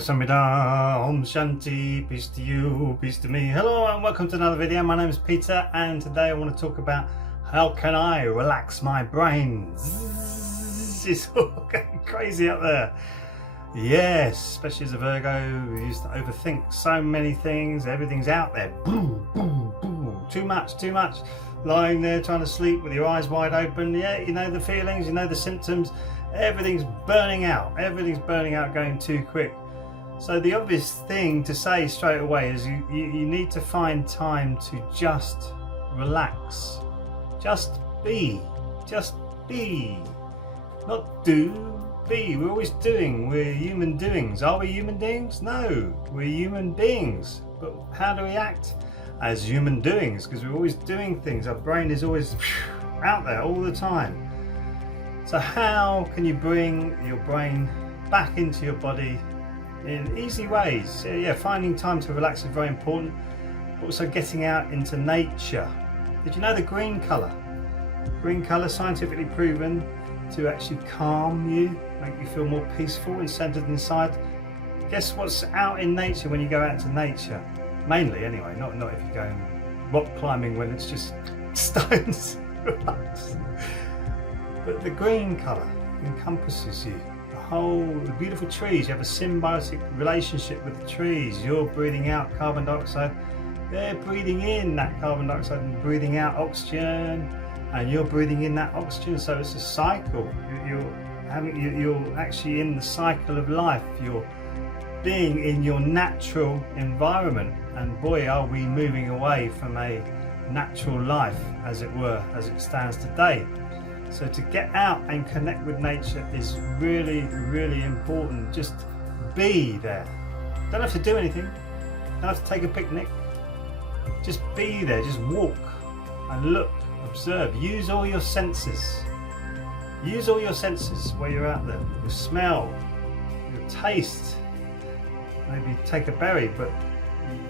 Samida, Om Shanti, peace to you, peace to me. Hello and welcome to another video. My name is Peter and today I want to talk about how can I relax my brain. It's all going crazy up there. Yes, especially as a Virgo who used to overthink so many things. Everything's out there. Boom, boom, boom. Too much. Lying there trying to sleep with your eyes wide open. Yeah, you know the feelings, you know the symptoms. Everything's burning out. Everything's burning out, going too quick. So the obvious thing to say straight away is you need to find time to just relax. Just be. Just be. Not do, be. We're always doing. We're human doings. Are we human beings? No. We're human beings. But how do we act as human doings? Because we're always doing things. Our brain is always out there all the time. So how can you bring your brain back into your body in easy ways? So yeah, finding time to relax is very important. Also getting out into nature. Did you know the green colour? Green colour, scientifically proven to actually calm you, make you feel more peaceful and centered inside. Guess what's out in nature when you go out to nature? Mainly anyway, not if you're going rock climbing when it's just stones. But the green colour encompasses you. The beautiful trees, you have a symbiotic relationship with the trees. You're breathing out carbon dioxide, they're breathing in that carbon dioxide and breathing out oxygen, and you're breathing in that oxygen. So it's a cycle. You're actually in the cycle of life. You're being in your natural environment, and boy are we moving away from a natural life, as it were, as it stands today. So to get out and connect with nature is really, really important. Just be there. Don't have to do anything. Don't have to take a picnic. Just be there. Just walk and look, observe. Use all your senses. Use all your senses while you're out there. Your smell, your taste. Maybe take a berry, but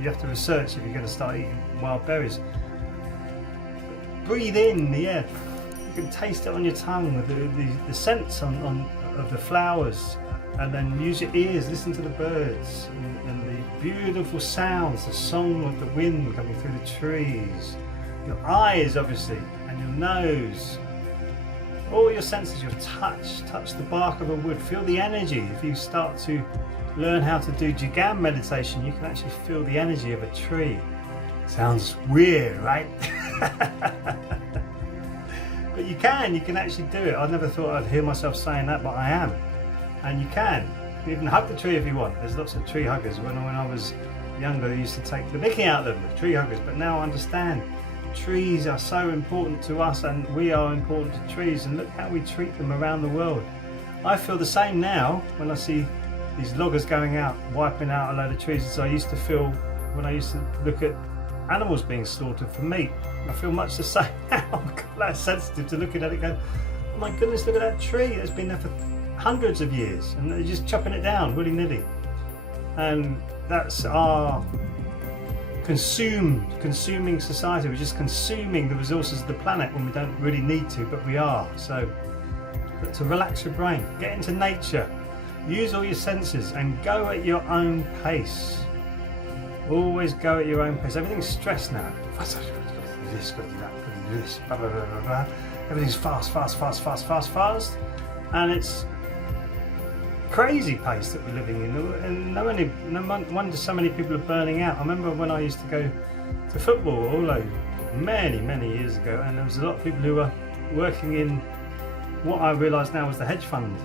you have to research if you're going to start eating wild berries. Breathe in the air. You can taste it on your tongue with the scents of the flowers, and then use your ears, listen to the birds and the beautiful sounds, the song of the wind coming through the trees. Your eyes obviously, and your nose, all your senses, your touch the bark of a wood, feel the energy. If you start to learn how to do Gigan meditation, you can actually feel the energy of a tree. Sounds weird, right? But you can actually do it. I never thought I'd hear myself saying that, but I am. And you can. You even hug the tree if you want. There's lots of tree huggers. When I was younger, they used to take the mickey out of them, the tree huggers. But now I understand trees are so important to us, and we are important to trees. And look how we treat them around the world. I feel the same now when I see these loggers going out, wiping out a load of trees, as I used to feel when I used to look at animals being slaughtered for meat. I feel much the same now. I'm that sensitive to looking at it going, oh my goodness, look at that tree that's been there for hundreds of years, and they're just chopping it down willy-nilly. And that's our consuming society. We're just consuming the resources of the planet when we don't really need to, but we are. So, but to relax your brain, get into nature, use all your senses and go at your own pace. Always go at your own pace. Everything's stressed now. Got to do this, got to do that, got to do this, blah, blah, blah, blah, blah. Everything's fast. And it's crazy pace that we're living in. And no wonder so many people are burning out. I remember when I used to go to football, although many years ago, and there was a lot of people who were working in what I realise now was the hedge fund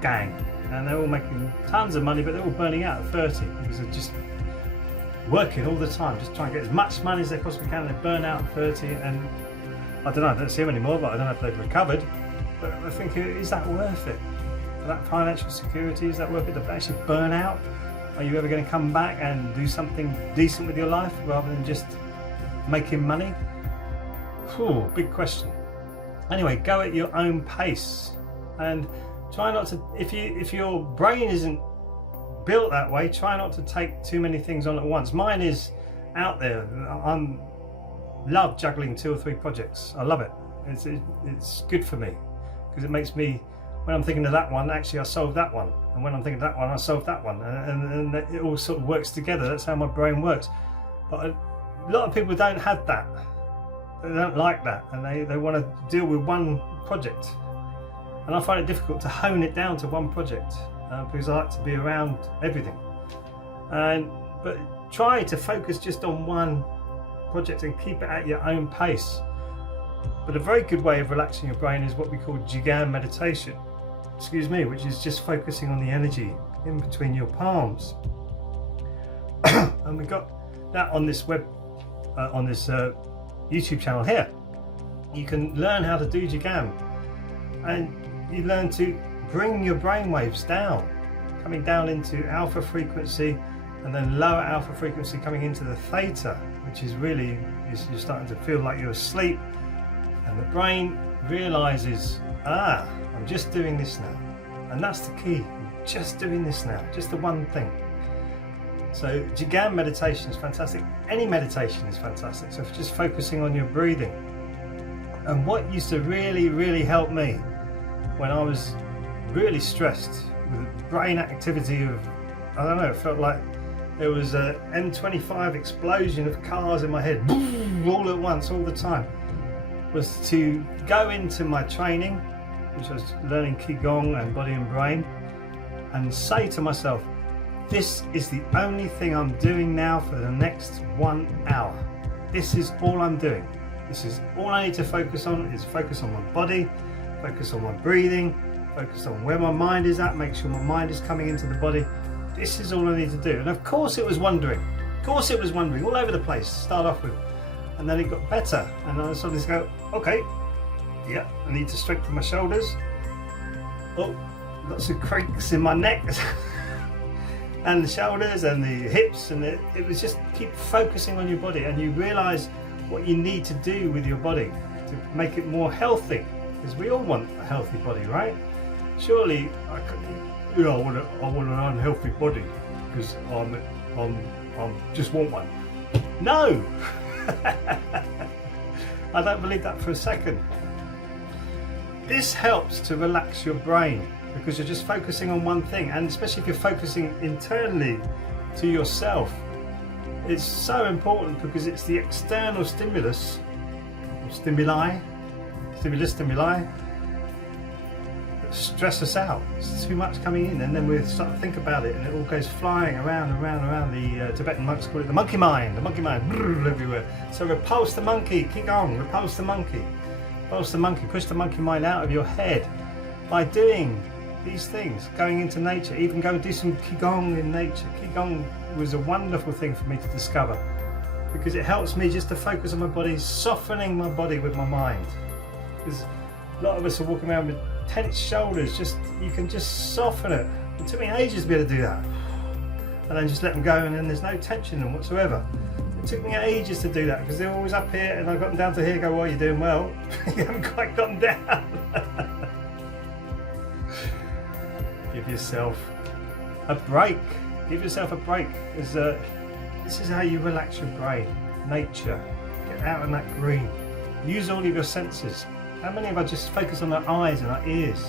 gang. And they're all making tons of money, but they're all burning out at 30 because they're just working all the time, just trying to get as much money as they possibly can. They burn out at 30, and I don't know, I don't see them anymore, but I don't know if they've recovered. But I think, is that worth it? For that financial security, is that worth it to actually burn out? Are you ever going to come back and do something decent with your life rather than just making money? Whew, big question. Anyway, go at your own pace and try not to, if your brain isn't built that way, try not to take too many things on at once. Mine is out there. I love juggling 2 or 3 projects. I love it. It's good for me because it makes me when I'm thinking of that one, actually I solved that one, and when I'm thinking of that one, I solved that one, and it all sort of works together. That's how my brain works. But a lot of people don't have that. They don't like that, and they want to deal with one project, and I find it difficult to hone it down to one project because I like to be around everything. But try to focus just on one project and keep it at your own pace. But a very good way of relaxing your brain is what we call Gigan meditation, which is just focusing on the energy in between your palms. And we got that on this YouTube channel here. You can learn how to do Gigan, and you learn to bring your brain waves down, coming down into alpha frequency, and then lower alpha frequency coming into the theta, which is really, you're starting to feel like you're asleep, and the brain realizes, I'm just doing this now. And that's the key, I'm just doing this now, just the one thing. So Gigan meditation is fantastic. Any meditation is fantastic. So just focusing on your breathing. And what used to really, really help me when I was really stressed with brain activity of, I don't know, it felt like there was a M25 explosion of cars in my head, all at once, all the time, was to go into my training, which I was learning Qigong and body and brain, and say to myself, this is the only thing I'm doing now for the next 1 hour. This is all I'm doing. This is all I need to focus on, is focus on my body, focus on my breathing, focus on where my mind is at, make sure my mind is coming into the body. This is all I need to do. And of course it was wandering. Of course it was wandering all over the place to start off with. And then it got better. And I suddenly go, okay, yeah, I need to strengthen my shoulders. Oh, lots of cranks in my neck. And the shoulders and the hips. And it was just keep focusing on your body. And you realize what you need to do with your body to make it more healthy. Because we all want a healthy body, right? Surely, I want an unhealthy body because I just want one. No, I don't believe that for a second. This helps to relax your brain because you're just focusing on one thing, and especially if you're focusing internally to yourself, it's so important because it's the external stimulus, or stimuli, stress us out. It's too much coming in, and then we start to think about it, and it all goes flying around. The Tibetan monks call it the monkey mind everywhere. So repulse the monkey, Qigong, repulse the monkey, push the monkey mind out of your head by doing these things, going into nature, even go do some Qigong in nature. Qigong was a wonderful thing for me to discover because it helps me just to focus on my body, softening my body with my mind. Because a lot of us are walking around with tense shoulders, you can just soften it. It took me ages to be able to do that, and then just let them go, and then there's no tension in them whatsoever. It took me ages to do that because they're always up here, and I got them down to here. Go, well, you're doing well. You haven't quite got them down. Give yourself a break. Give yourself a break. This is how you relax your brain. Nature. Get out in that green. Use all of your senses. How many of us just focus on our eyes and our ears?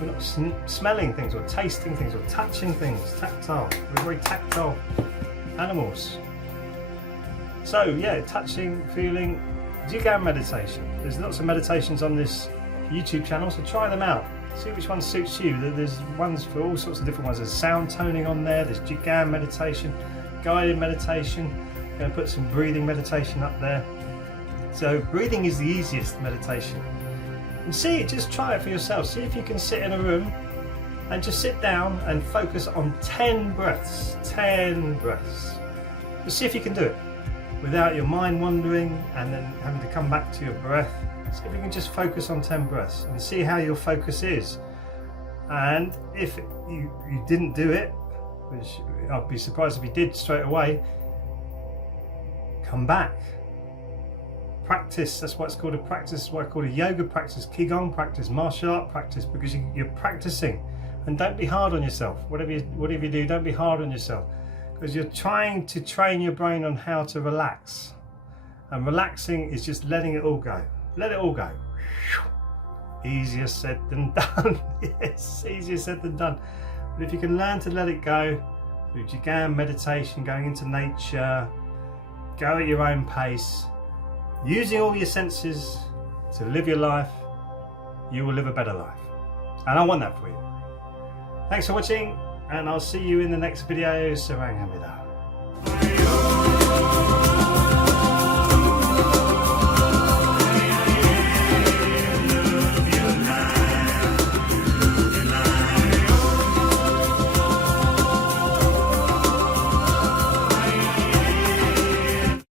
We're not smelling things or tasting things or touching things, tactile. We're very tactile animals. So yeah, touching, feeling, Gigan meditation. There's lots of meditations on this YouTube channel, so try them out. See which one suits you. There's ones for all sorts of different ones. There's sound toning on there, there's Gigan meditation, guided meditation. I'm going to put some breathing meditation up there. So breathing is the easiest meditation. And just try it for yourself. See if you can sit in a room and just sit down and focus on 10 breaths. 10 breaths. Just see if you can do it without your mind wandering and then having to come back to your breath. See if you can just focus on 10 breaths and see how your focus is. And if you didn't do it, which I'd be surprised if you did straight away, come back. Practice, that's why it's called a practice, that's why I call it a yoga practice, Qigong practice, martial art practice, because you're practicing. And don't be hard on yourself. Whatever you do, don't be hard on yourself, because you're trying to train your brain on how to relax. And relaxing is just letting it all go. Let it all go. easier said than done. Yes, easier said than done. But if you can learn to let it go through Gigan meditation, going into nature, go at your own pace, using all your senses to live your life, you will live a better life. And I want that for you. Thanks for watching, and I'll see you in the next video. Sarang Hamida.